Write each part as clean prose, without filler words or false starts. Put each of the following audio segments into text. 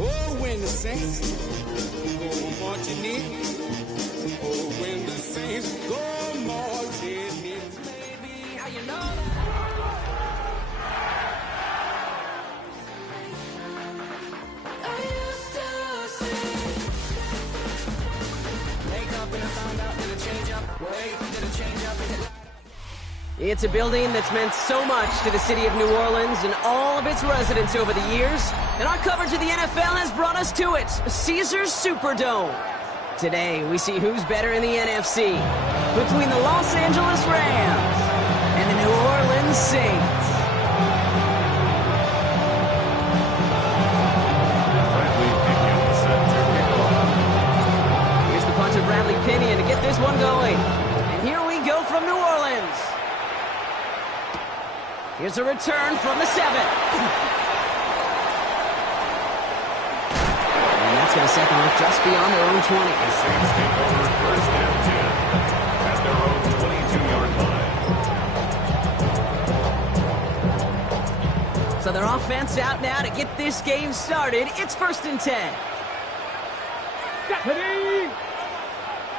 Oh, when the saints go marching in. Oh, when the saints go marching in. Baby, how you know that? I used to sing. Wake up and I found out that it change up. Wait, did it change up? Is it? It's a building that's meant so much to the city of New Orleans and all of its residents over the years, and our coverage of the NFL has brought us to it, Caesars Superdome. Today, we see who's better in the NFC, between the Los Angeles Rams and the New Orleans Saints. Here's the punter, Bradley Pinion, to get this one going. And here we go from New Orleans. Here's a return from the 7. And that's going to set them up just beyond their own 20. The Saints take over first and 10 at their own 22-yard line. So their offense out now to get this game started. It's first and 10. Deputy!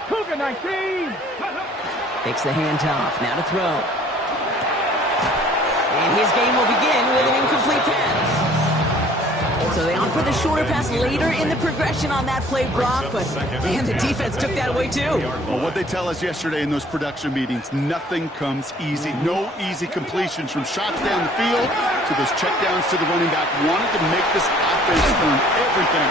Cougar 19! Takes the handoff. Now to throw. And his game will begin with an incomplete pass. So they opt for the shorter pass later in the progression on that play, Brock, but man, the defense took that away too. Well, what they tell us yesterday in those production meetings, nothing comes easy. No easy completions from shots down the field to those checkdowns to the running back. Wanted to make this offense earn everything.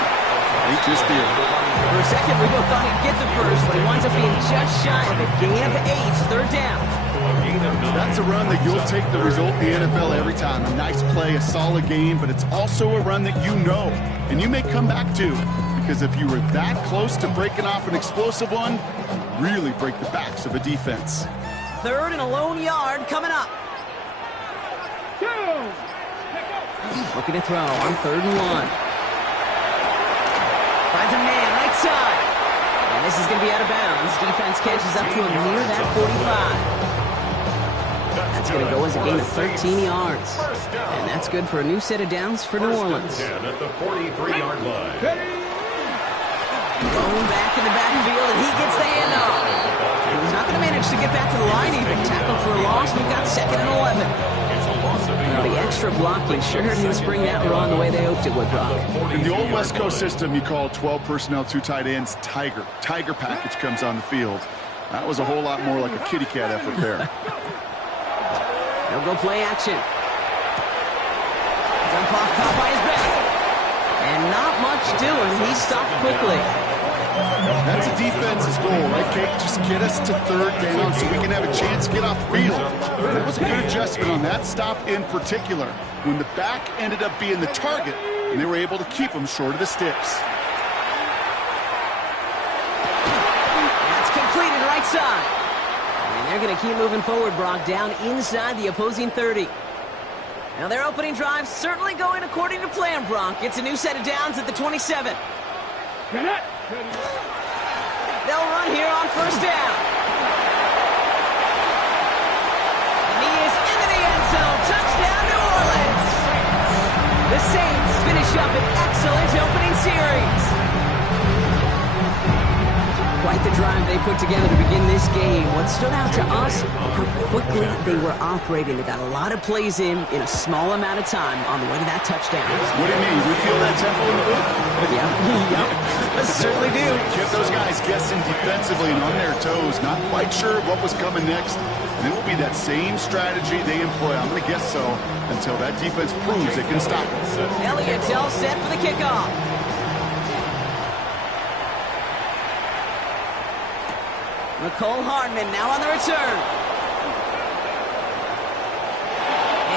They just did. For a second, we both thought he'd get the first, but he winds up being just shy of a gain of 8, third down. That's a run that you'll take the result in the NFL every time. A nice play, a solid game, but it's also a run that you know, and you may come back to, because if you were that close to breaking off an explosive one, you really break the backs of a defense. Third and a lone yard coming up. Looking to throw on 3rd and 1. Finds a man right side. And this is going to be out of bounds. Defense catches up to him near that 45. That's going to go as a gain of 13 yards. And that's good for a new set of downs for New Orleans. At the 43-yard line. Going back in the backfield, and he gets the handoff. He's not going to manage to get back to the line even. Tackled for a loss. We've got 2nd and 11. Now the extra blocking sure didn't spring that run the way they hoped it would, Brock. In the old West Coast system, you call 12 personnel, 2 tight ends, Tiger. Tiger package comes on the field. That was a whole lot more like a kitty cat effort there. They'll go play action. Jump off, caught by his back. And not much doing. He stopped quickly. That's a defense's goal, right, Kate? Just get us to 3rd down so we can have a chance to get off the field. That was a good adjustment on that stop in particular, when the back ended up being the target, and they were able to keep him short of the sticks. That's completed right side. And they're going to keep moving forward, Brock, down inside the opposing 30. Now their opening drive certainly going according to plan, Brock. It's a new set of downs at the 27. They'll run here on 1st down. And he is into the end zone. Touchdown, New Orleans. The Saints finish up an excellent opening series. Quite the drive they put together to begin this game. What stood out to us, how quickly they were operating. They got a lot of plays in a small amount of time on the way to that touchdown. What do you mean? We feel that tempo in the booth? Yeah, certainly do. Kept those guys guessing defensively and on their toes, not quite sure what was coming next. And it will be that same strategy they employ, I'm going to guess so, until that defense proves it can stop it. Elliott all set for the kickoff. Nicole Hardman now on the return.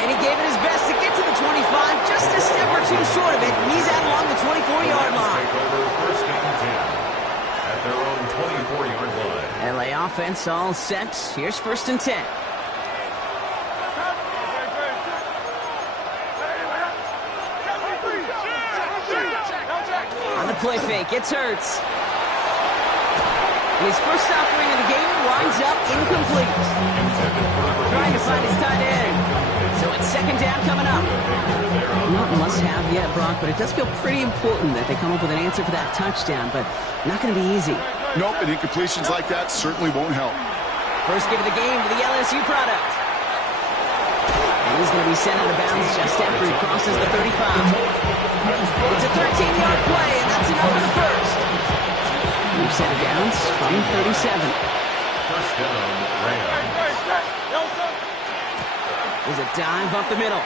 And he gave it his best to get to the 25, just a step or two short of it. He's out along the 24-yard line. Take over first and 10 at their own 24-yard line. LA offense all set. Here's 1st and 10. On the play fake, it's Hurts. His first offering of the game winds up incomplete. Trying to find his tight end. So it's second down coming up. Not must-have yet, Brock, but it does feel pretty important that they come up with an answer for that touchdown, but not going to be easy. Nope, and incompletions like that certainly won't help. First give of the game to the LSU product. And he's going to be sent out of bounds just after he crosses the 35. It's a 13-yard play, and that's enough for the first. New set of downs from 37. First down, Rams. There's a dive up the middle.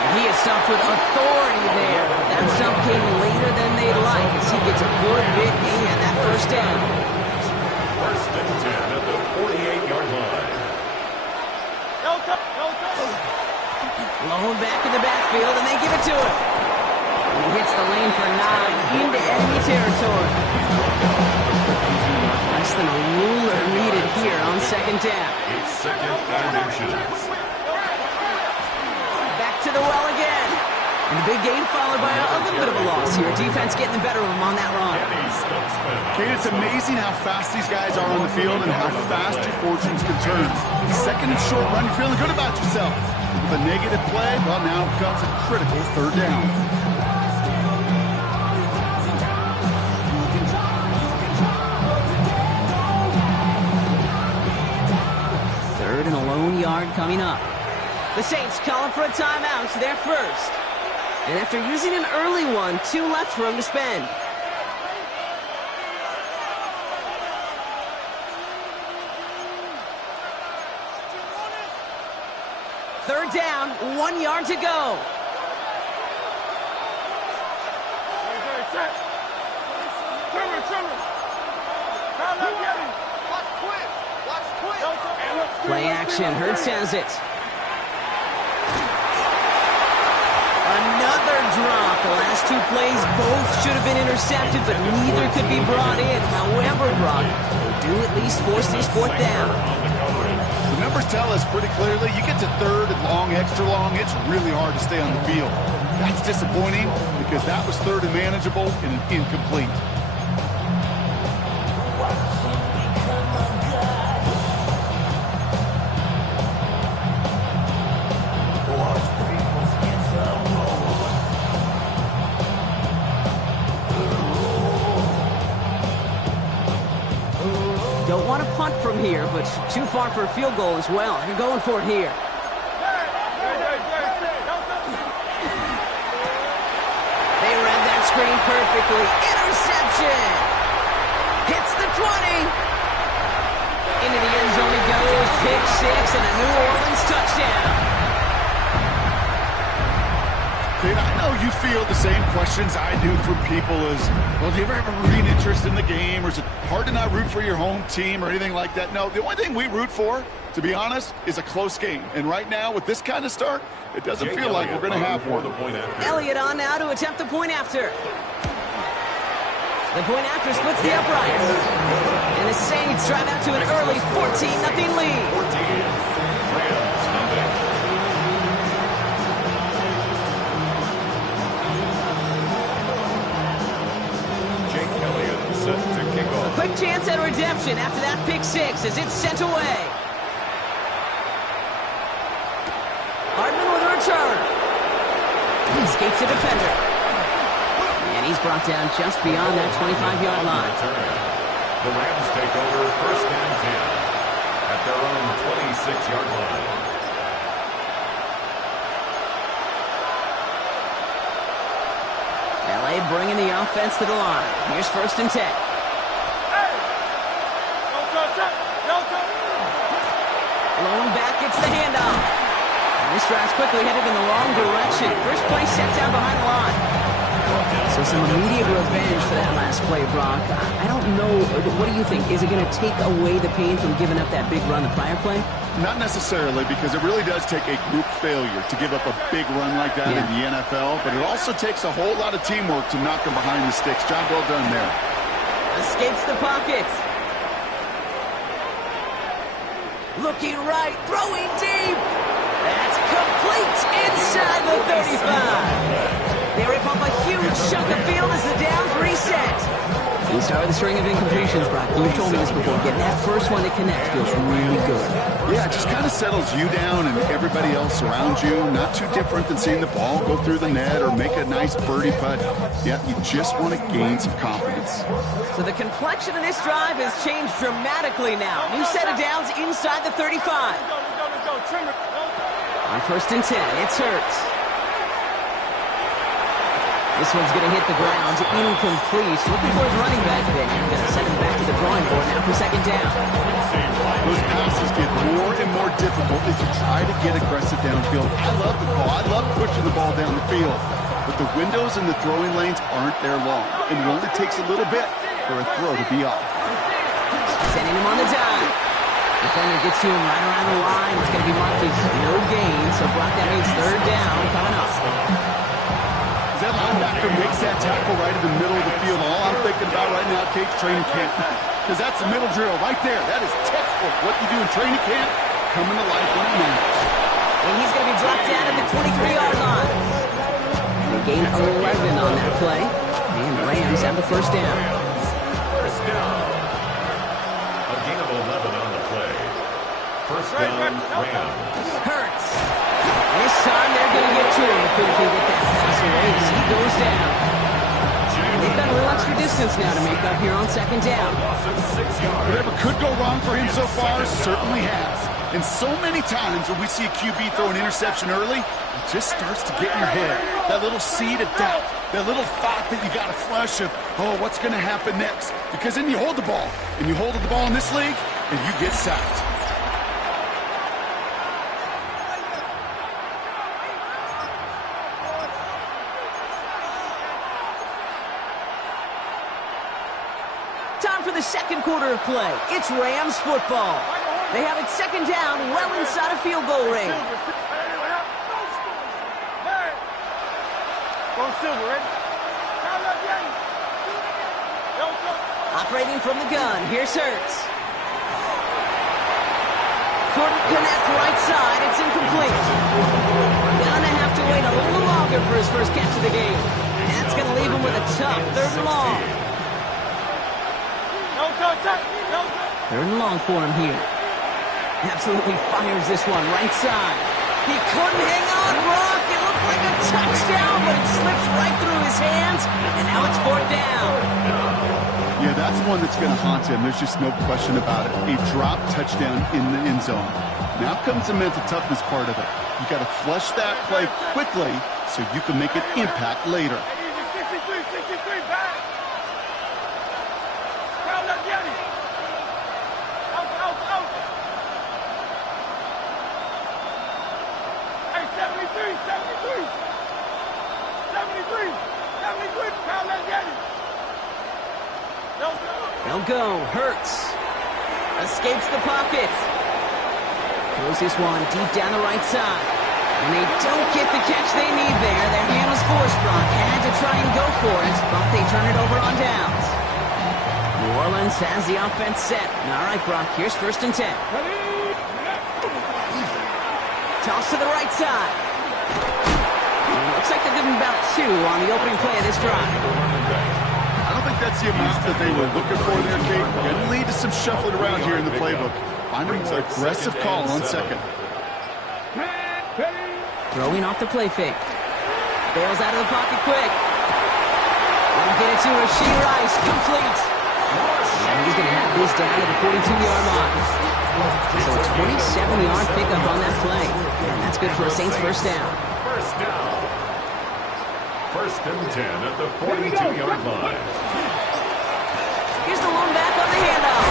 And he is stopped with authority there, but that stop came later than they'd like as he gets a good bit in that first down. First and 10 at the 48-yard line. Blown back in the backfield, and they give it to him. And he hits the lane for 9 into enemy territory. Less than a ruler needed here on second down. It's second and inches. Back to the well again. And the big gain followed by a little bit of a loss here. Defense getting the better of him on that run. Kate, it's amazing how fast these guys are on the field and how fast your fortunes can turn. Second and short run, you're feeling good about yourself. With a negative play, well, now comes a critical third down. Third and a lone yard coming up. The Saints calling for a timeout, so they're first. And after using an early one, 2 left for him to spend. Third down, 1 yard to go. Play action, Hurts has it. Another drop. The last 2 plays both should have been intercepted, but neither could be brought in. However, Brock, they do at least force this fourth down. The numbers tell us pretty clearly, you get to third and long, extra long, it's really hard to stay on the field. That's disappointing because that was third and manageable and an incomplete. Don't want to punt from here, but too far for a field goal as well. You're going for it here. They read that screen perfectly. Interception! Hits the 20. Into the end zone he goes. Pick 6 and a New Orleans touchdown. Kate, I know you feel the same questions I do from people as, well, do you ever have a rooting interest in the game, or is it hard to not root for your home team or anything like that? No, the only thing we root for, to be honest, is a close game. And right now, with this kind of start, it doesn't feel like we're going to have one. Elliott on now to attempt the point after. The point after splits the uprights. And the Saints drive out to an early 14-0 lead. A quick chance at redemption after that pick 6 as it's sent away. Hardman with a return. He escapes a defender. And he's brought down just beyond that 25-yard line. The Rams take over first and 10 at their own 26-yard line. LA bringing the offense to the line. Here's first and 10. Blown back, gets the handoff. And this drive's quickly headed in the wrong direction. First play set down behind the line. So some immediate revenge for that last play, Brock. I don't know. What do you think? Is it going to take away the pain from giving up that big run the prior play? Not necessarily, because it really does take a group failure to give up a big run like that in the NFL, but it also takes a whole lot of teamwork to knock them behind the sticks. Job well done there. Escapes the pocket. Looking right, throwing deep. That's complete inside the 35. They rip up a huge chunk of field as the downs reset. You start with a string of incompletions, Brock. You've told me this before. Getting that first one that connects feels really good. Yeah, it just kind of settles you down and everybody else around you. Not too different than seeing the ball go through the net or make a nice birdie putt. Yeah, you just want to gain some confidence. So the complexion of this drive has changed dramatically now. New set of downs inside the 35. On 1st and 10, it's Hurts. This one's going to hit the ground. Incomplete. Looking for his running back there. Going to send him back to the drawing board now for 2nd down. Those passes get more and more difficult as you try to get aggressive downfield. I love the ball. I love pushing the ball down the field. But the windows in the throwing lanes aren't there long. And it only takes a little bit for a throw to be off. Sending him on the dive. Defender gets to him right around the line. It's going to be marked as no gain. So, Brock, that means 3rd down coming up. That linebacker makes that tackle right in the middle of the field. All I'm thinking about right now, Kate's training camp. Because that's the middle drill right there. That is textbook. What you do in training camp, coming to life when it matters. And he's going to be dropped down at the 23-yard line. They gain 11 on that play. And the Rams have the 1st down. First down. A gain of 11 on the play. 1st down, Rams. Hurts. This time they're going to get to him before they can get that pass away as he goes down. And they've got a little extra distance now to make up here on 2nd down. Whatever could go wrong for him so far certainly has. And so many times when we see a QB throw an interception early, it just starts to get in your head. That little seed of doubt, that little thought that you got to flush of, oh, what's going to happen next? Because then you hold the ball, and you hold the ball in this league, and you get sacked. Time for the 2nd quarter of play. It's Rams football. They have it 2nd down, well inside a field goal range. Operating from the gun, here's Hurts. Couldn't connect right side, it's incomplete. Gonna have to wait a little longer for his first catch of the game. That's gonna leave him with a tough 3rd and long. 3rd and long for him here. Absolutely fires this one right side. He couldn't hang on, Brock. It looked like a touchdown, but it slips right through his hands, and now it's 4th down. Yeah, that's one that's going to haunt him. There's just no question about it. A drop touchdown in the end zone. Now comes the mental toughness part of it. You got to flush that play quickly so you can make an impact later. They'll go. Hurts. Escapes the pocket. Throws this one deep down the right side. And they don't get the catch they need there. Their hand was forced, Brock. Had to try and go for it, but they turn it over on downs. New Orleans has the offense set. All right, Brock, here's 1st and 10. Toss to the right side. Looks like they're giving about 2 on the opening play of this drive. I don't think that's the amount that they were looking for there, Kate. Going to lead to some shuffling around here in the playbook. Find a more aggressive call on 2nd. Throwing off the play fake. Bails out of the pocket quick. Didn't get it to Rashee Rice. Complete. And he's going to have this down to the 42-yard line. So a 27-yard pickup on that play. And that's good for a Saints 1st down. 1st down. 1st and 10 at the 42-yard line. Here's the lone back on the handoff.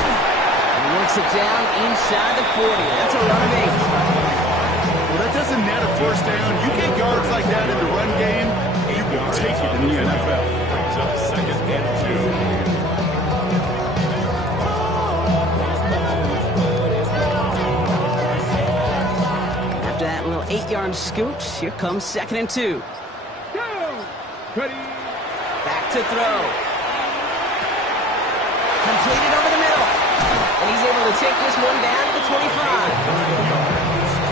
And he works it down inside the 40. That's a run of 8. Well, that doesn't net a 1st down. You get yards like that in the run game, you will take it in the NFL. Brings up 2nd and 2. After that little 8-yard scoot, here comes 2nd and 2. Back to throw. Completed over the middle. And he's able to take this one down to the 25.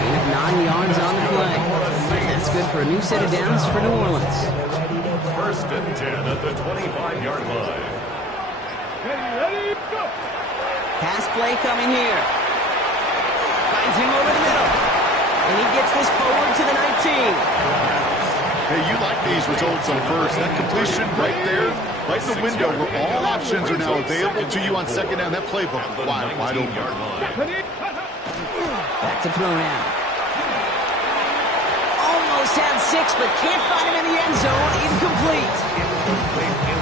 Gain of 9 yards on the play. And that's good for a new set of downs for New Orleans. 1st and 10 at the 25-yard line. Ready, go. Pass play coming here. Finds him over the middle. And he gets this forward to the 19. Hey, you like these results on first. That completion right there, right in the window where all options are now available to you on second down. That playbook wide open. Back to throw now. Almost had 6, but can't find him in the end zone. Incomplete.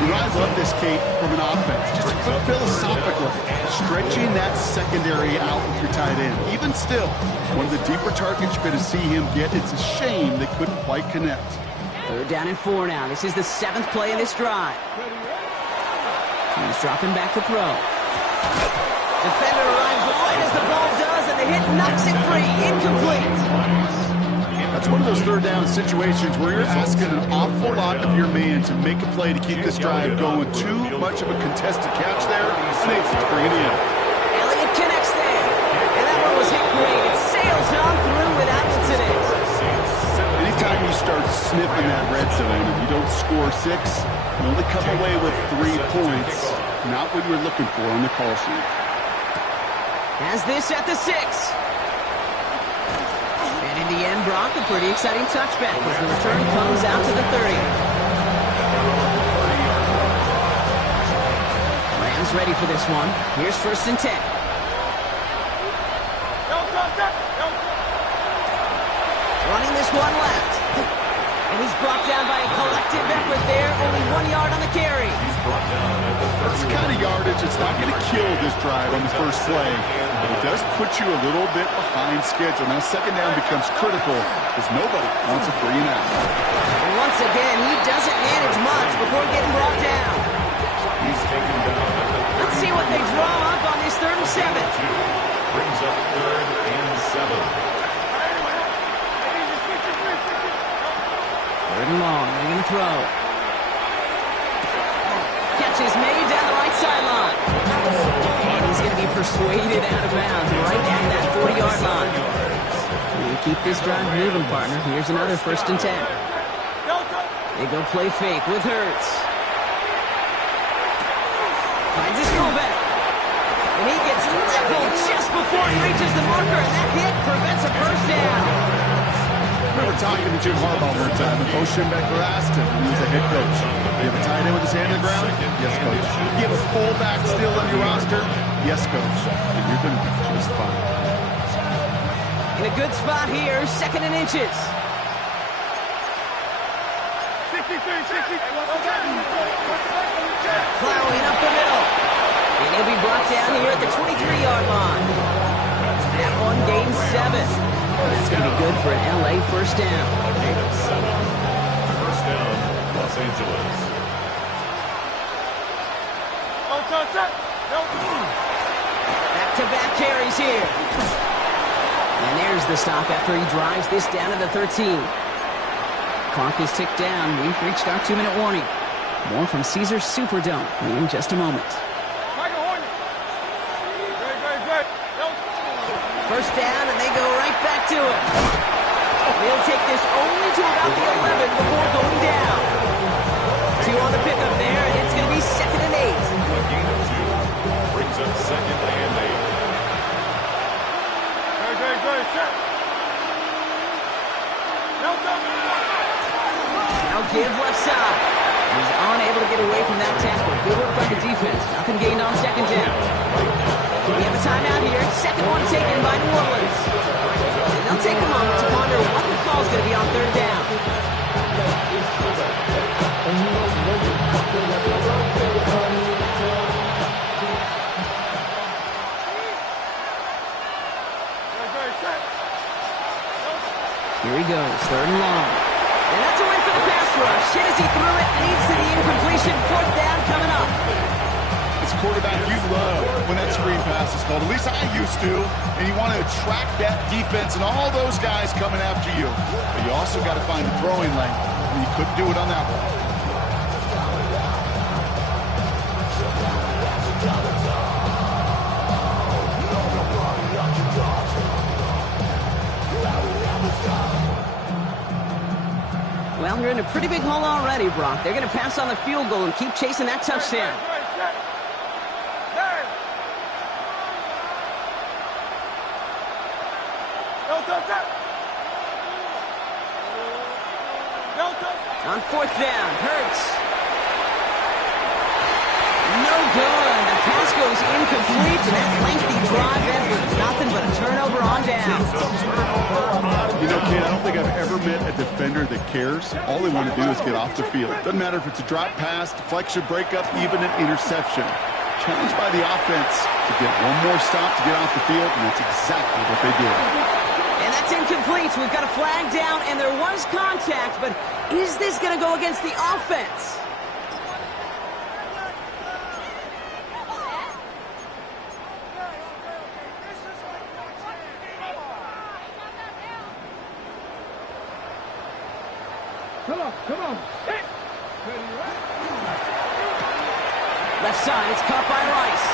You know, I love this, Kate, from an offense. Just philosophically, stretching that secondary out with your tight end. Even still, one of the deeper targets you're going to see him get. It's a shame they couldn't quite connect. 3rd down and 4 now. This is the 7th play in this drive. He's dropping back to throw. Defender arrives right as the ball does, and the hit knocks it free. Incomplete. That's one of those 3rd down situations where you're asking an awful lot of your man to make a play to keep this drive going. Too much of a contested catch there, unable to bring it in. Elliott connects there, and that one was hit great. It sails on through without incident. Anytime you start sniffing that red zone and you don't score 6, you only come away with 3 points. Not what you were looking for on the call sheet. Has this at the 6. And in the end, Brock, a pretty exciting touchback as the return comes out to the 30. Rams ready for this one. Here's 1st and 10. Running this one left. And he's brought down by a collective effort there. Only 1 yard on the carry. That's the kind of yardage that's not going to kill this drive on the first play, but it does put you a little bit behind schedule. Now, second down becomes critical because nobody wants a 3 and out. And once again, he doesn't manage much before getting brought down. He's taken down. Let's see what they draw up on this 3rd and 7. Brings up 3rd and 7. 3rd and long. They're going to throw. Catch is made down the right sideline. And he's going to be persuaded out of bounds right at that 40-yard line. You keep this drive moving, partner. Here's another 1st and 10. They go play fake with Hurts. Finds his fullback. And he gets leveled just before he reaches the marker, and that hit prevents a 1st down. I remember talking to Jim Harbaugh one time, and Bo Schembechler asked him when he was a head coach, you have a tight end with his hand in the ground? Yes, coach. You have a fullback still on your roster? Yes, coach. And you're going to be just fine. In a good spot here, 2nd and inches. 63, 60. Plowing up the middle. And he'll be brought down here at the 23-yard line. That one gain 7. That's going to be good for an LA 1st down. A gain of 7. 1st down, Los Angeles. Back-to-back carries here. And there's the stop after he drives this down to the 13. Clock is ticked down. We've reached our 2-minute warning. More from Caesars Superdome in just a moment. 1st down, and they go right back to it. They'll take this only to about the 11 before going down. 2 on the pickup there, and it's going to be 2nd and 8. A gain of 2. Brings up 2nd and 8. Now give left side. He's unable to get away from that tackle. Good work by the defense. Nothing gained on 2nd down. We have a timeout here. 2nd one taken by New Orleans. And they'll take a moment to ponder what the call's going to be on 3rd down. Here he goes, 3rd and long. And that's a win for the pass rush. Hit as he threw it, leads to the incompletion. 4th down coming up. It's a quarterback you love when that screen pass is called. At least I used to. And you want to attract that defense and all those guys coming after you. But you also got to find the throwing lane. And you couldn't do it on that one. Well, they're in a pretty big hole already, Brock. They're going to pass on the field goal and keep chasing that touchdown. On fourth down, Hurts. No good. The pass goes incomplete, and that lengthy drive ends with nothing but a turnover on downs. You know, Ken, I don't think I've ever met a defender that cares. All they want to do is get off the field. Doesn't matter if it's a drop pass, deflection, breakup, even an interception. Challenged by the offense to get one more stop to get off the field, and that's exactly what they did. And that's incomplete. We've got a flag down, and there was contact, but is this going to go against the offense? Come on. Left side, it's caught by Rice.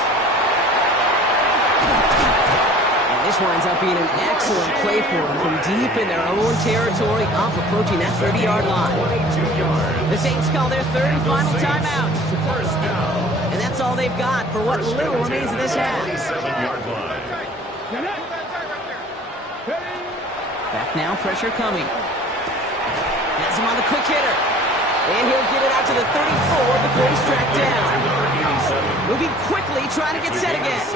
And this winds up being an excellent play for them from deep in their own territory, up approaching that 30-yard line. The Saints call their third and final timeout. And that's all they've got for what little remains of this half. Back now, pressure coming. Has him on the quick hitter. And he'll get it out to the 34 before he's tracked down. Moving quickly, trying to get set again.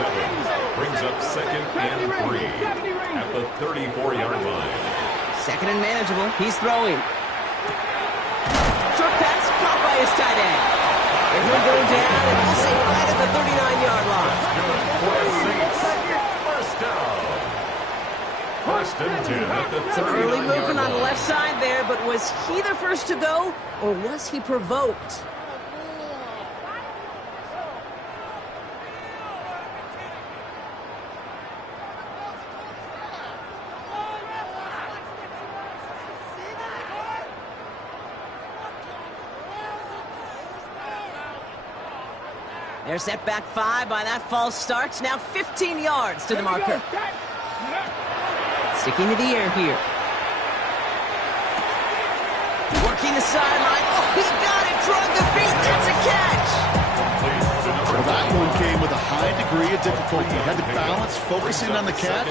Brings up second and 3 at the 34-yard line. Second and manageable. He's throwing. Short pass caught by his tight end. And he'll go down and we'll say right at the 39-yard line. First down. First and 10 at the 39-yard line. Some early movement on the left side there, but was he the first to go, or was he provoked? They're set back 5 by that false start. Now 15 yards to the marker. Sticking to the air here. Working the sideline. Oh, he got it. Drug the feet. That's a catch. Well, that one came with a high degree of difficulty. Had to balance, focusing on the catch,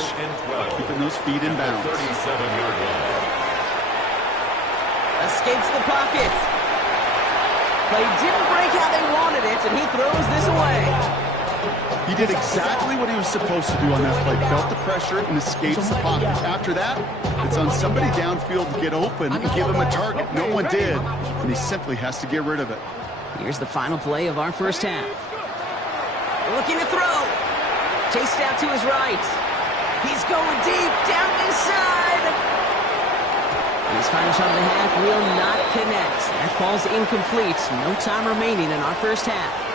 keeping those feet in bounds. 37-yard line. Escapes the pocket. Play didn't break how they wanted it, and he throws this away. He did exactly what he was supposed to do on that play. Felt the pressure and escapes the pocket. After that, it's on somebody downfield to get open and give him a target. No one did, and he simply has to get rid of it. Here's the final play of our first half. Looking to throw. Chased out to his right. He's going deep, down this side. And his final shot of the half will not connect. That falls incomplete. No time remaining in our first half.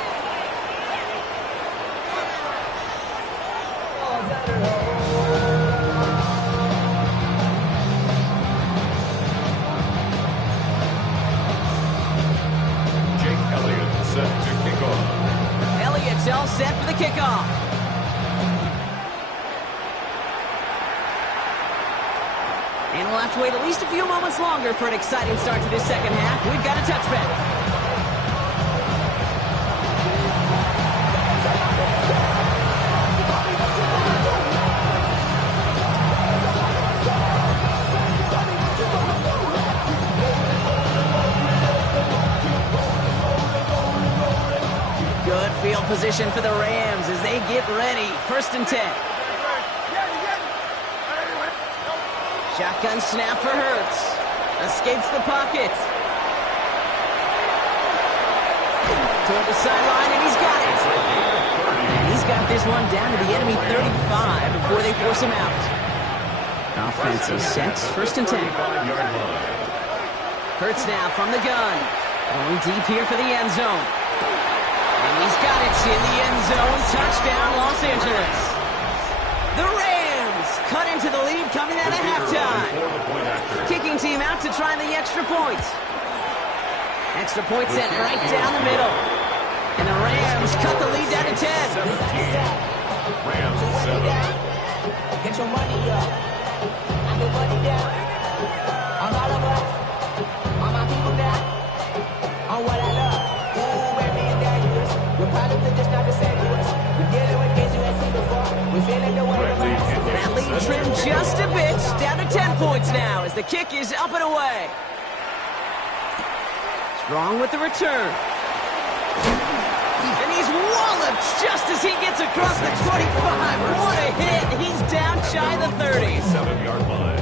All set for the kickoff. And we'll have to wait at least a few moments longer for an exciting start to this second half. We've got a touchback. Field position for the Rams as they get ready. First and 10. Shotgun snap for Hurts. Escapes the pocket. Toward the sideline, and he's got it. And he's got this one down to the enemy 35 before they force him out. Offensive sets. First and 10. Hurts now from the gun. Going deep here for the end zone. And he's got it in the end zone. Touchdown, Los Angeles. The Rams cut into the lead coming out of halftime. Kicking team out to try the extra point. Extra point sent right down the middle. And the Rams cut the lead down to 10. Rams 7. Get your money up. I'm the money down. I'm all of us. All my people down. On what I love. Ooh, baby, it's dangerous. Your problems are just not the same to us. We're dealing with things you ain't seen before. We're feeling the way the That lead trimmed just a bit. Down to 10 points now as the kick is up and away. Strong with the return. And he's walloped just as he gets across the 25. What a hit. He's down shy of the 30. 7-yard line.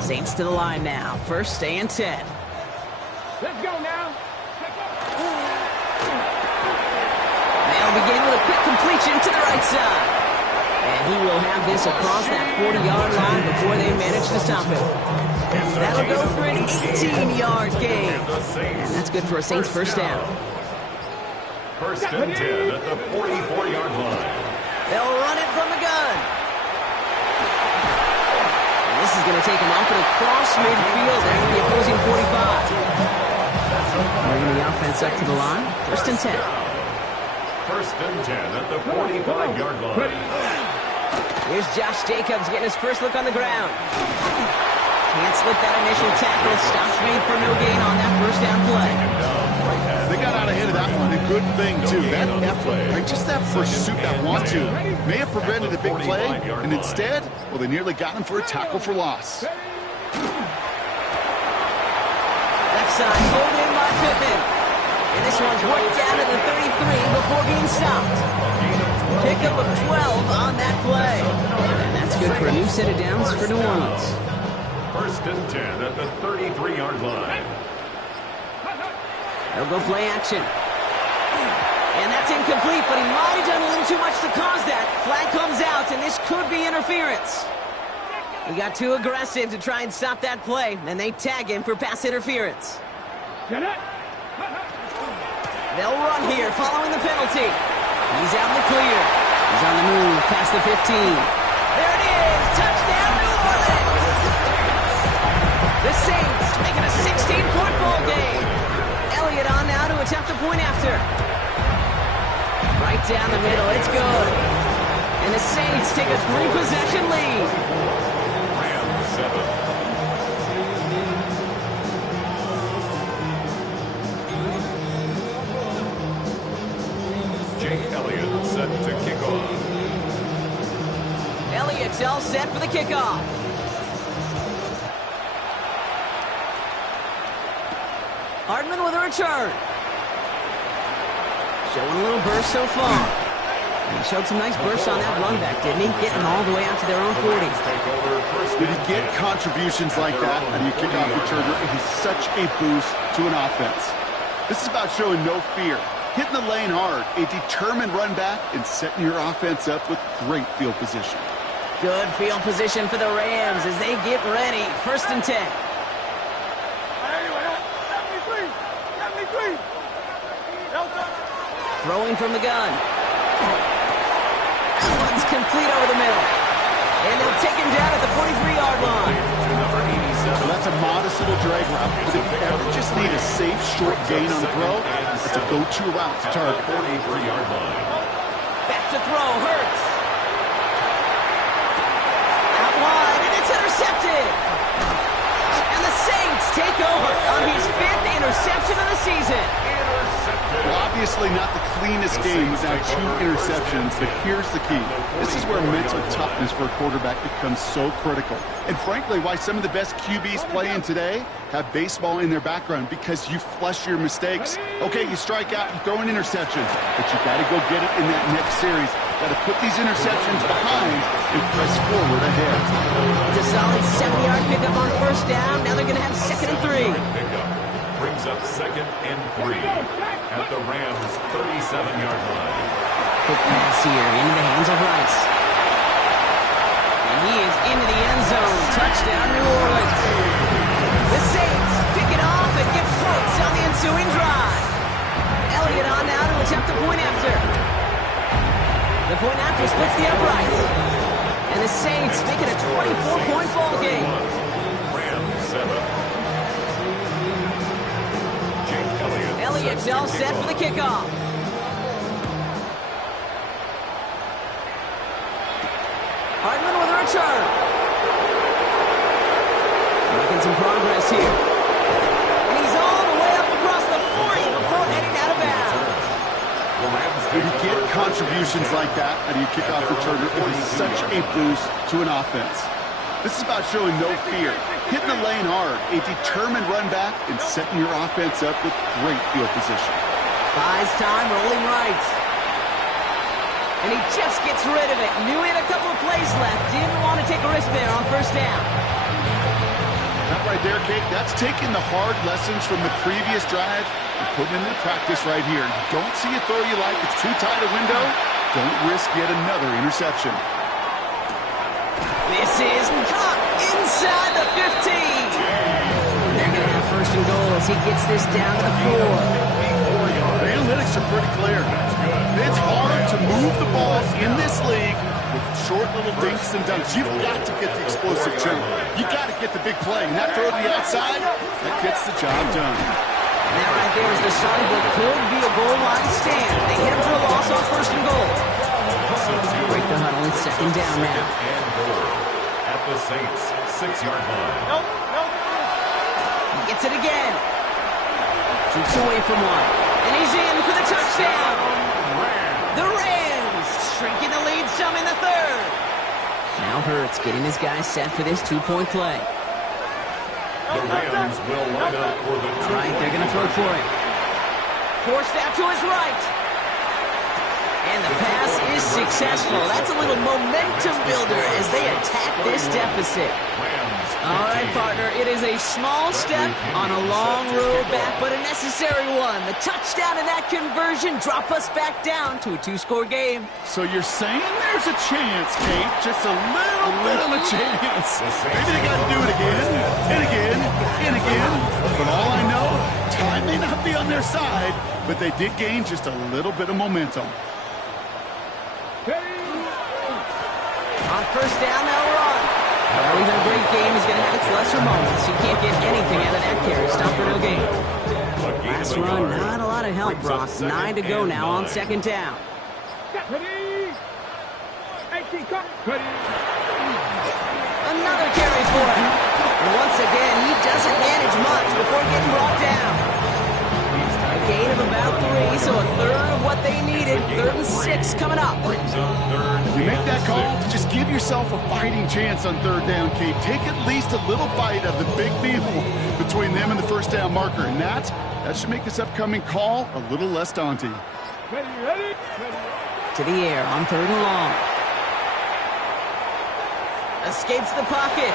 Saints to the line now. First and 10. Let's go now. They'll begin with a quick completion to the right side. And he will have this across that 40-yard line before they manage to stop him. That'll go for an 18-yard gain. And that's good for a Saints first down. First and 10 at the 44-yard line. They'll run it from the gun. And this is going to take him up and across midfield at the opposing 45. Moving the offense up to the line. First and 10. First and 10 at the 45-yard line. Here's Josh Jacobs getting his first look on the ground. Can't slip that initial tackle. Stops made for no gain on that first down play. They got out ahead of that one. A good thing, too. That effort, right? Just that pursuit, that want-to, may have prevented a big play, and instead, well, they nearly got him for a tackle for loss. Left side, pulled in by Pittman. And this one's worked down to the 33 before being stopped. Pickup of 12 on that play. And that's good for a new set of downs for New Orleans. First and 10 at the 33-yard line. They'll go play action. And that's incomplete, but he might have done a little too much to cause that. Flag comes out, and this could be interference. He got too aggressive to try and stop that play, and they tag him for pass interference. They'll run here following the penalty. He's out in the clear. He's on the move past the 15. There it is. Touchdown, New Orleans. The Saints making a 16-point ball game. Elliott on now to attempt a point after. Right down the middle. It's good. And the Saints take a 3-possession lead. Rams 7. Jake Elliott set to kick off. Elliott's all set for the kickoff. Hardman with a return. Showing a little burst so far. And he showed some nice bursts on that run back, didn't he? Getting all the way out to their own 40. When you get contributions like that out of your kickoff returner, it is such a boost to an offense. This is about showing no fear. Hitting the lane hard, a determined run back, and setting your offense up with great field position. Good field position for the Rams as they get ready. First and 10. Throwing from the gun. That one's complete over the middle. And they'll take him down at the 43-yard line. Well, that's a modest little drag route, but if you ever just need a safe, short gain on the throw, it's a go-to route to target. 43-yard line. Back to throw, Hurts. Out wide, and it's intercepted. And the Saints take over on his 5th interception of the season. Well, obviously not the cleanest game without 2 interceptions, but here's the key. This is where mental toughness for a quarterback becomes so critical. And frankly, why some of the best QBs playing today have baseball in their background, because you flush your mistakes. Okay, you strike out, you throw an interception, but you got to go get it in that next series. Got to put these interceptions behind and press forward ahead. It's a solid 70-yard pickup on first down. Now they're going to have 2nd and 3. Pickup brings up 2nd and 3 at the Rams' 37-yard line. Quick pass here into the hands of Rice. And he is into the end zone. Touchdown, New Orleans. The Saints pick it off and get points on the ensuing drive. Elliott on now to attempt the point after. The point after splits the uprights. And the Saints make it a 24-point ball game. Rams 7. Jake Elliott. Elliott's all set for the kickoff. Hardman with a return. Making some progress here. And he's all the way up across the 40 before heading out of bounds. The Rams When you get contributions like that out of your kickoff returner, it is such a boost to an offense. This is about showing no fear, hitting the lane hard, a determined run back, and setting your offense up with great field position. Buys time, rolling right. And he just gets rid of it. Knew he had a couple of plays left. Didn't want to take a risk there on first down. That right there, Kate, that's taking the hard lessons from the previous drive and putting it into practice right here. You don't see a throw you like, it's too tight a window. Don't risk yet another interception. This is caught inside the 15. They're going to have first and goal as he gets this down to the 4. The analytics are pretty clear. It's hard to move the ball in this league with short little dinks and dunks. You've got to get the explosive jump. You got to get the big play. And that throw to the outside, that gets the job done. And that right there is the start of what could be a goal line stand. They hit him for a loss on first and goal. Break the huddle. It's second down now. At the Saints' 6-yard line. He gets it again. Shoots away from one. And he's in for the touchdown. The Rams shrinking the lead some in the third. Now Hurts getting his guys set for this two-point play. The Rams will line up for the All right, they're going to throw for it. Forced out to his right. And the pass is successful. That's a little momentum builder as they attack this deficit. All right, partner, it is a small step on a long road back, but a necessary one. The touchdown and that conversion drop us back down to a 2-score game. So you're saying there's a chance, Kate, just a little bit of a chance. Maybe they got to do it again, and again, and again. But all I know, time may not be on their side, but they did gain just a little bit of momentum. On first down, they'll run. Well, even a great game is going to have its lesser moments. You can't get anything out of that carry. Stop for no gain. Last run, not a lot of help, Brock. 9 to go now on second down. Another carry for him. And once again, he doesn't manage much before getting brought down. A gain of about 3, so a third of what they needed. 3rd and 6 coming up. You make that call to just give yourself a fighting chance on third down, Kate. Take at least a little bite of the big meal between them and the first down marker. And that should make this upcoming call a little less daunting. To the air on 3rd and long. Escapes the pocket.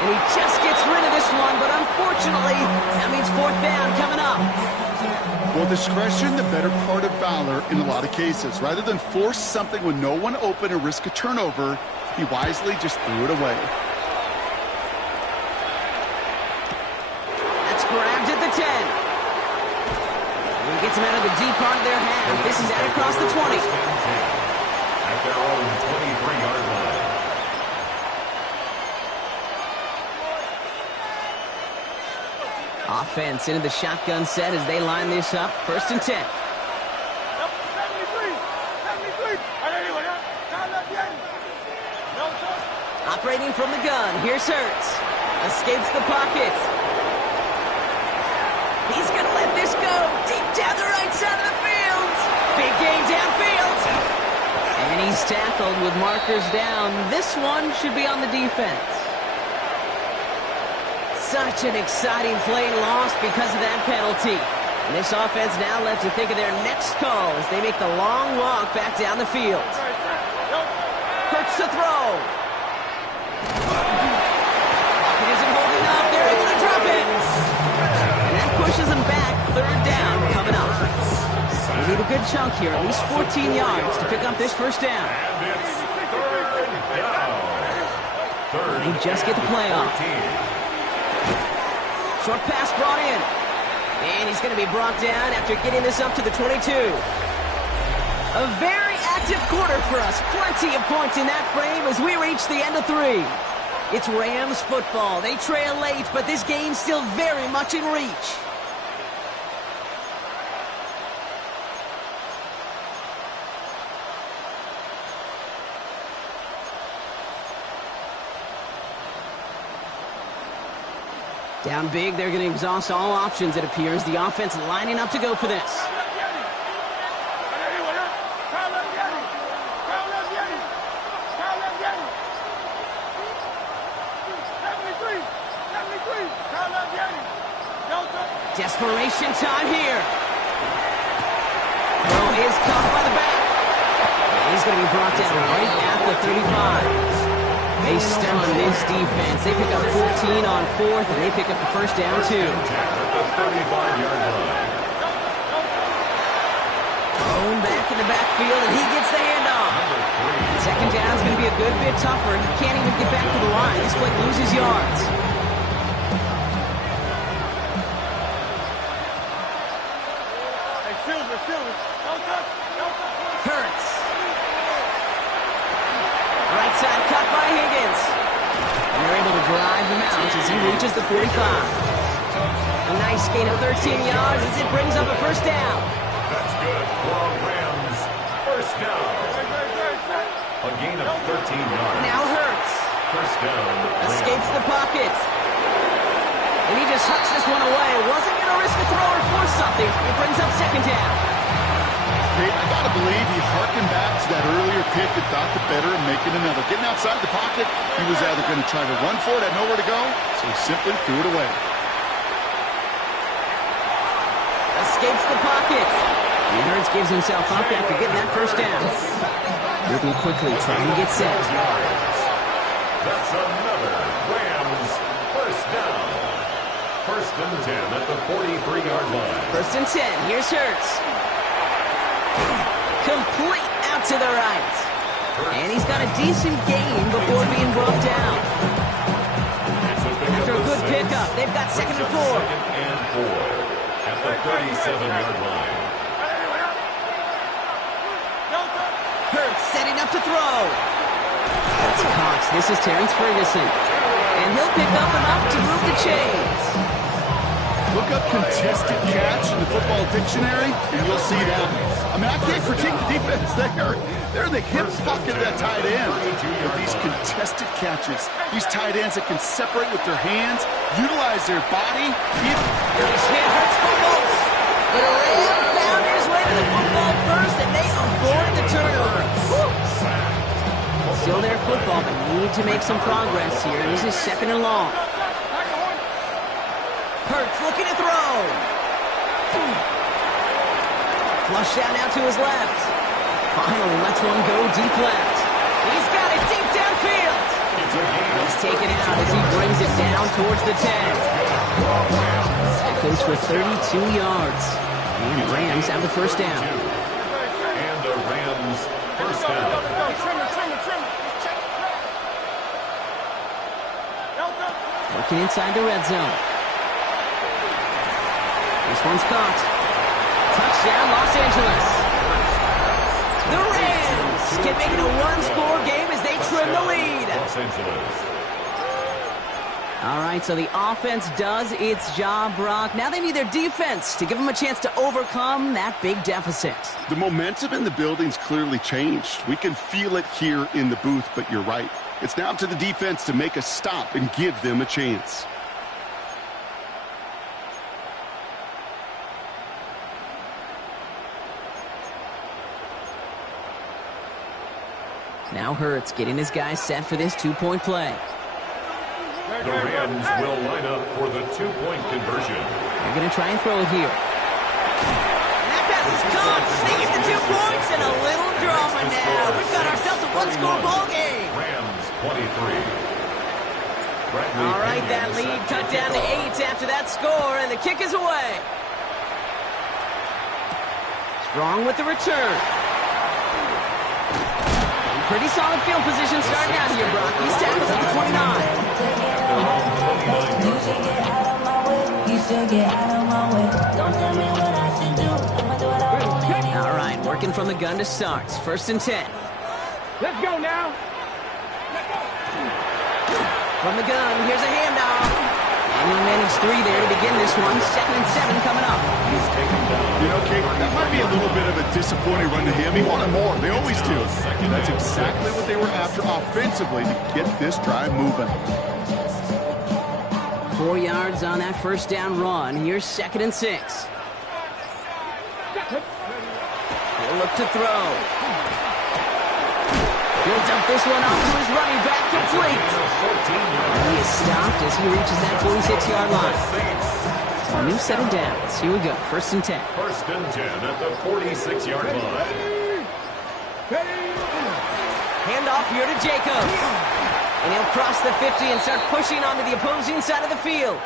And he just gets rid of this one, but unfortunately, that means 4th down coming up. Well, discretion, the better part of valor in a lot of cases. Rather than force something when no one open or risk a turnover, he wisely just threw it away. That's grabbed at the 10. And he gets him out of the deep part of their half. This is out across the 20. At their own 23-yard line. Offense into the shotgun set as they line this up. 1st and 10. Operating from the gun. Here's Hurts. Escapes the pocket. He's going to let this go. Deep down the right side of the field. Big gain downfield. And he's tackled with markers down. This one should be on the defense. Such an exciting play lost because of that penalty. And this offense now left to think of their next call as they make the long walk back down the field. Hurts to throw. Pocket isn't holding up. They're able to drop it. And that pushes them back. 3rd down coming up. They need a good chunk here, at least 14 yards to pick up this first down. And it's 3rd down. And they just get the play off. Short pass brought in. And he's going to be brought down after getting this up to the 22. A very active quarter for us. Plenty of points in that frame as we reach the end of 3. It's Rams football. They trail late, but this game's still very much in reach. Down big, they're going to exhaust all options, it appears. The offense lining up to go for this. Desperation time here. Throw is caught by the back. He's going to be brought down right at the 35. They stun this defense. They pick up 14 on fourth, and they pick up the first down, too. Thrown back in the backfield, and he gets the handoff. Second down is going to be a good bit tougher. He can't even get back to the line. This play loses yards. Hurts. Right side cut by Higgins. And they're able to drive him out as he reaches the 45. A nice gain of 13 yards as it brings up a first down. That's good for Rams. First down. A gain of 13 yards. Now Hurts. First down. Escapes the pocket. And he just hucks this one away. Wasn't going to risk a throw or force something. It brings up second down. I got to believe he harkened back to that earlier pick and thought the better of making another. Getting outside the pocket, he was either going to try to run for it, had nowhere to go, so he simply threw it away. Escapes the pocket. And Hurts gives himself up after getting that first down. Moving quickly, trying to get set. That's another Rams first down. First and 10 at the 43-yard line. First and 10. Here's Hurts. Complete out to the right. And he's got a decent gain before being brought down. After a good pickup, they've got second and 4. Second and 4 at the 37-yard line. Hurts setting up to throw. That's Cox. This is Terrence Ferguson. And he'll pick up enough to move the chains. Look up contested catch in the football dictionary, and you'll see that. I mean, I can't critique the defense there. They're in the hip pocket of that tight end. But these contested catches, these tight ends that can separate with their hands, utilize their body. Smith Hurts fumbles. But Ram found his way to the football first, and they avoid the turnover. Still their football, but need to make some progress here. This is second and long. Hurts looking to throw. Flush down out to his left. Finally lets one go deep left. He's got it deep downfield. He's taken out as he brings it down towards the 10. That goes for 32 yards. And the Rams have the first down. And the Rams first down. Working inside the red zone. This one's caught. Touchdown, Los Angeles. The Rams can make it a one-score game as they trim the lead. Los Angeles. All right, so the offense does its job, Brock. Now they need their defense to give them a chance to overcome that big deficit. The momentum in the building's clearly changed. We can feel it here in the booth, but you're right. It's now up to the defense to make a stop and give them a chance. Now Hurts getting his guys set for this two-point play. The Rams will line up for the two-point conversion. They're going to try and throw it here. And that pass is caught. They get the 2 points and a little drama now. We've got ourselves a one-score ball game. Rams 23. All right, that lead cut down to 8 after that score, and the kick is away. Strong with the return. Pretty solid field position starting out here, Brock. He's tackled at the 29. You should get out of my way. You should get out of my way. Don't tell me what I should do. I'ma do what I want anyway. All right, working from the gun to start. First and 10. Let's go now. From the gun, here's a handoff. And he'll manage 3 there to begin this one. Second and 7 coming up. You know, Kate, that might be a little bit of a disappointing run to him. He wanted more. They always do. And that's exactly what they were after offensively to get this drive moving. 4 yards on that first down run. Here's 2nd and 6. He'll look to throw. He'll dump this one off to his running back, complete. And he is stopped as he reaches that 46-yard line. So a new set of downs. Here we go, 1st and 10. 1st and 10 at the 46-yard line. Handoff here to Jacob. And he'll cross the 50 and start pushing onto the opposing side of the field.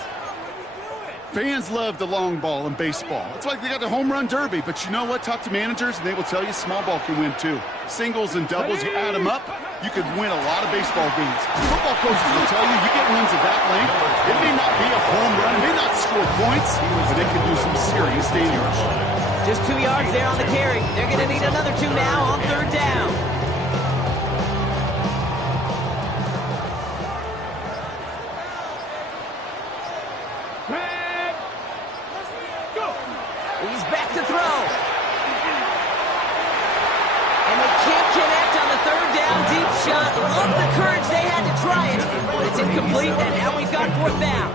Fans love the long ball in baseball. It's like they got the home run derby, but you know what? Talk to managers, and they will tell you small ball can win too. Singles and doubles, you add them up, you could win a lot of baseball games. Football coaches will tell you get wins of that length. It may not be a home run, it may not score points, but it can do some serious damage. Just 2 yards there on the carry. They're going to need another 2 now on 3rd down. He's back to throw. And they can't connect on the 3rd down deep shot. Love the courage they had to try it, but it's incomplete, and now we've got 4th down.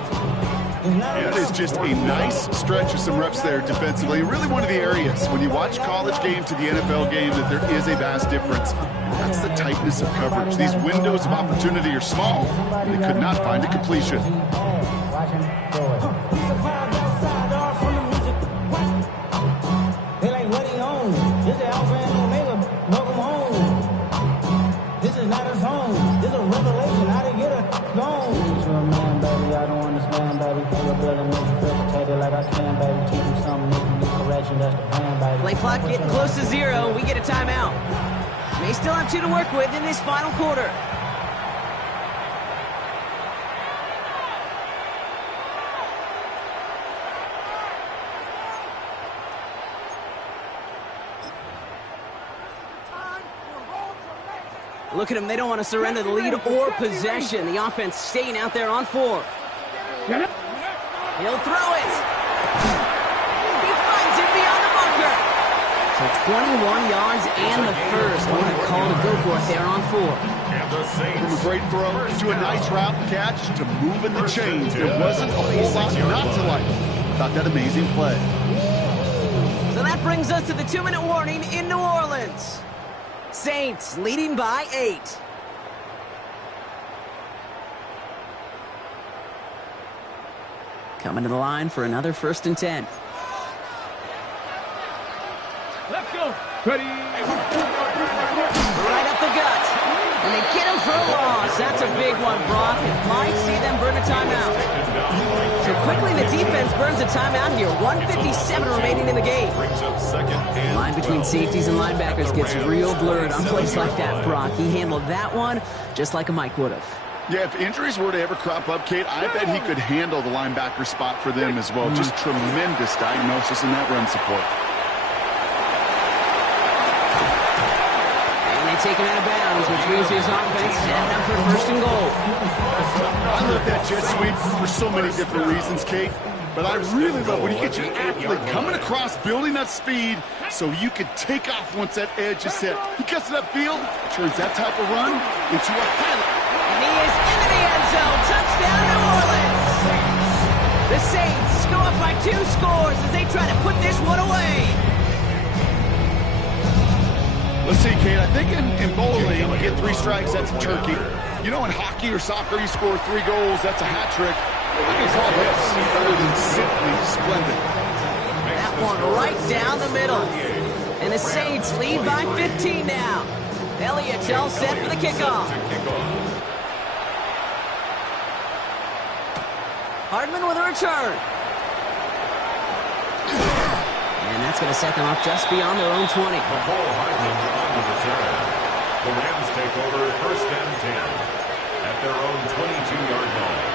That is just a nice stretch of some reps there defensively. Really one of the areas when you watch college game to the NFL game that there is a vast difference. That's the tightness of coverage. These windows of opportunity are small. They could not find a completion. Play clock getting close to 0. We get a timeout. They still have 2 to work with in this final quarter. Look at them. They don't want to surrender the lead or possession. The offense staying out there on 4. He'll throw it. He finds it beyond the bunker. So 21 yards and the first. What a call to go for it there on 4. From a great throw to a nice route catch to moving the chains. There wasn't a whole lot not to like. Thought that amazing play. So that brings us to the 2-minute warning in New Orleans. Saints leading by 8. Coming to the line for another 1st and 10. Let's go. Ready. Right up the gut. And they get him for a loss. That's a big one, Brock. It might see them burn a timeout. So quickly the defense burns a timeout here. 1:57 remaining in the game. The line between safeties and linebackers gets real blurred on plays like that, Brock. He handled that one just like a Mike would have. Yeah, if injuries were to ever crop up, Kate, I bet he could handle the linebacker spot for them as well. Just tremendous diagnosis in that run support. And they take him out of bounds, which means his offense setting up for 1st and goal. I love that jet sweep for so many different reasons, Kate. But I really love when you get your athlete coming across, building up speed, so you can take off once that edge is set. He gets to that field, turns that type of run into a highlight. And he is into the end zone. Touchdown, New Orleans. The Saints go up by 2 scores as they try to put this one away. Let's see, Kate, I think in bowling, you get 3 strikes, that's a turkey. You know, in hockey or soccer, you score 3 goals, that's a hat trick. I can call this better than simply splendid. That one right down the middle. And the Saints lead by 15 now. Elliott's all set for the kickoff. Hardman with a return. And that's going to set them up just beyond their own 20. McCall Hardman on the return. The Rams take over 1st and 10 at their own 22-yard line.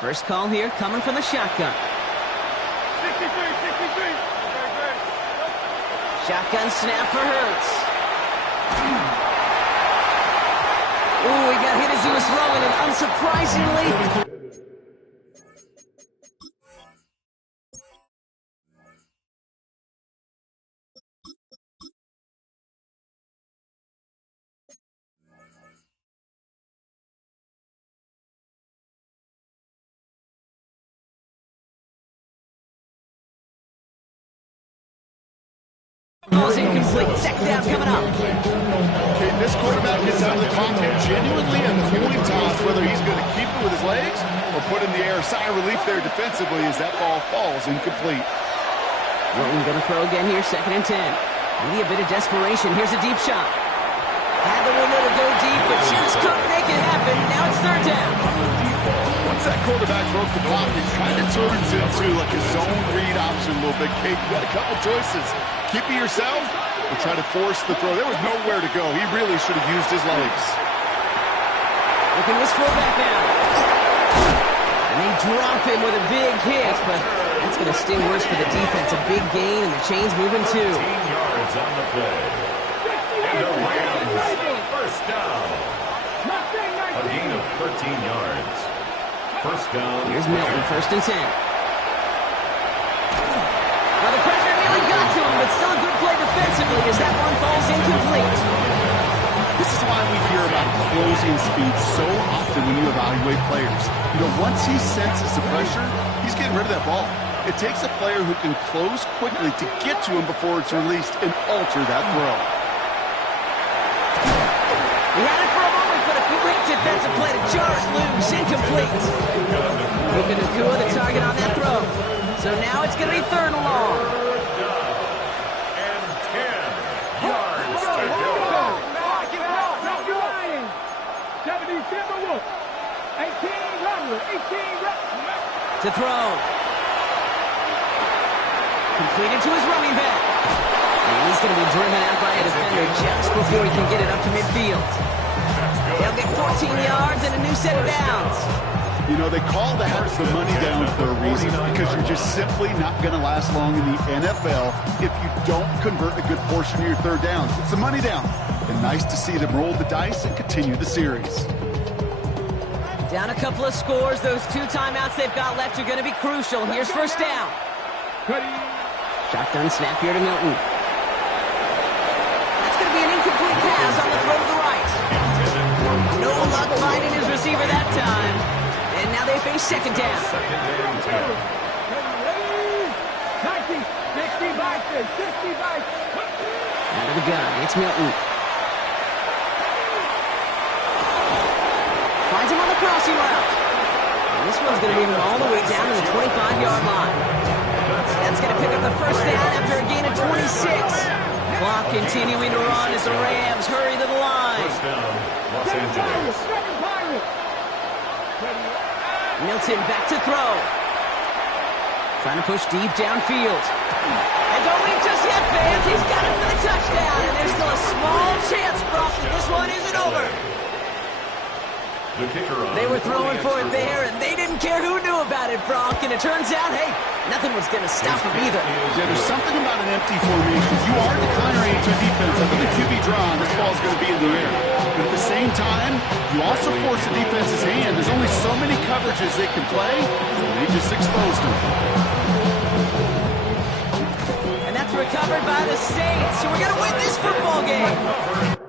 First call here coming from the shotgun. 63. Shotgun snap for Hurts. Ooh, he got hit as he was throwing, and unsurprisingly, Ball's incomplete. Second down coming up. Okay, this quarterback gets out of the pocket, genuinely a coin toss whether he's going to keep it with his legs or put in the air. Sigh of relief there defensively as that ball falls incomplete. Wilton going to throw again here, 2nd and 10. Maybe a bit of desperation. Here's a deep shot. Had the window to go deep, but just couldn't make it happen. Now it's 3rd down. Once that quarterback broke the pocket, it kind of turns into like a zone read option a little bit, Kate. You got a couple choices. Keep it yourself or try to force the throw. There was nowhere to go. He really should have used his legs. Looking to his fullback now. And they drop him with a big hit, but that's going to sting worse for the defense. A big gain, and the chain's moving too. 15 yards on the play. And the Rams, first down. A gain of 13 yards. First down. Here's Milton, 1st and 10. Well, the pressure nearly got to him, but still a good play defensively as that one falls incomplete. This is why we hear about closing speed so often when you evaluate players. You know, once he senses the pressure, he's getting rid of that ball. It takes a player who can close quickly to get to him before it's released and alter that throw. He had it for a moment, but a great defensive play to jar it loose. Incomplete. Luka Nakua, the target on that throw. So now it's going to be 3rd and long. And 10 yards to go. 18 To throw. Completed to his running back. And he's going to be driven out by a defender just before he can get it up to midfield. They'll get 14 yards and a new set of downs. You know, they call that the money down for a reason because you're just simply not going to last long in the NFL if you don't convert a good portion of your 3rd downs. It's the money down. And nice to see them roll the dice and continue the series. Down a couple of scores. Those 2 timeouts they've got left are going to be crucial. Here's 1st down. Shotgun snap here to Milton. That's going to be an incomplete pass on the throw to the right. No luck finding his receiver that time. And now they face 2nd down. 60 by 6. Out of the gun. It's Milton. Finds him on the crossing route. And this one's going to move him all the way down to the 25-yard line. That's going to pick up the 1st down after a gain of 26. Clock continuing to run as the Rams hurry to the line. First down, Los Angeles. Milton back to throw. Trying to push deep downfield. And don't leave just yet, fans. He's got it for the touchdown. And there's still a small chance, Brock, that this one isn't over. The kicker on They were throwing for it there, and they didn't care who knew about it, Brock. And it turns out, hey, nothing was going to stop him either. Yeah, there's something about an empty formation. You are declaring to defense under the QB draw, and this ball's going to be in the air. But at the same time, you also force the defense's hand. There's only so many coverages they can play, and they just exposed them. And that's recovered by the Saints. So we're going to win this football game.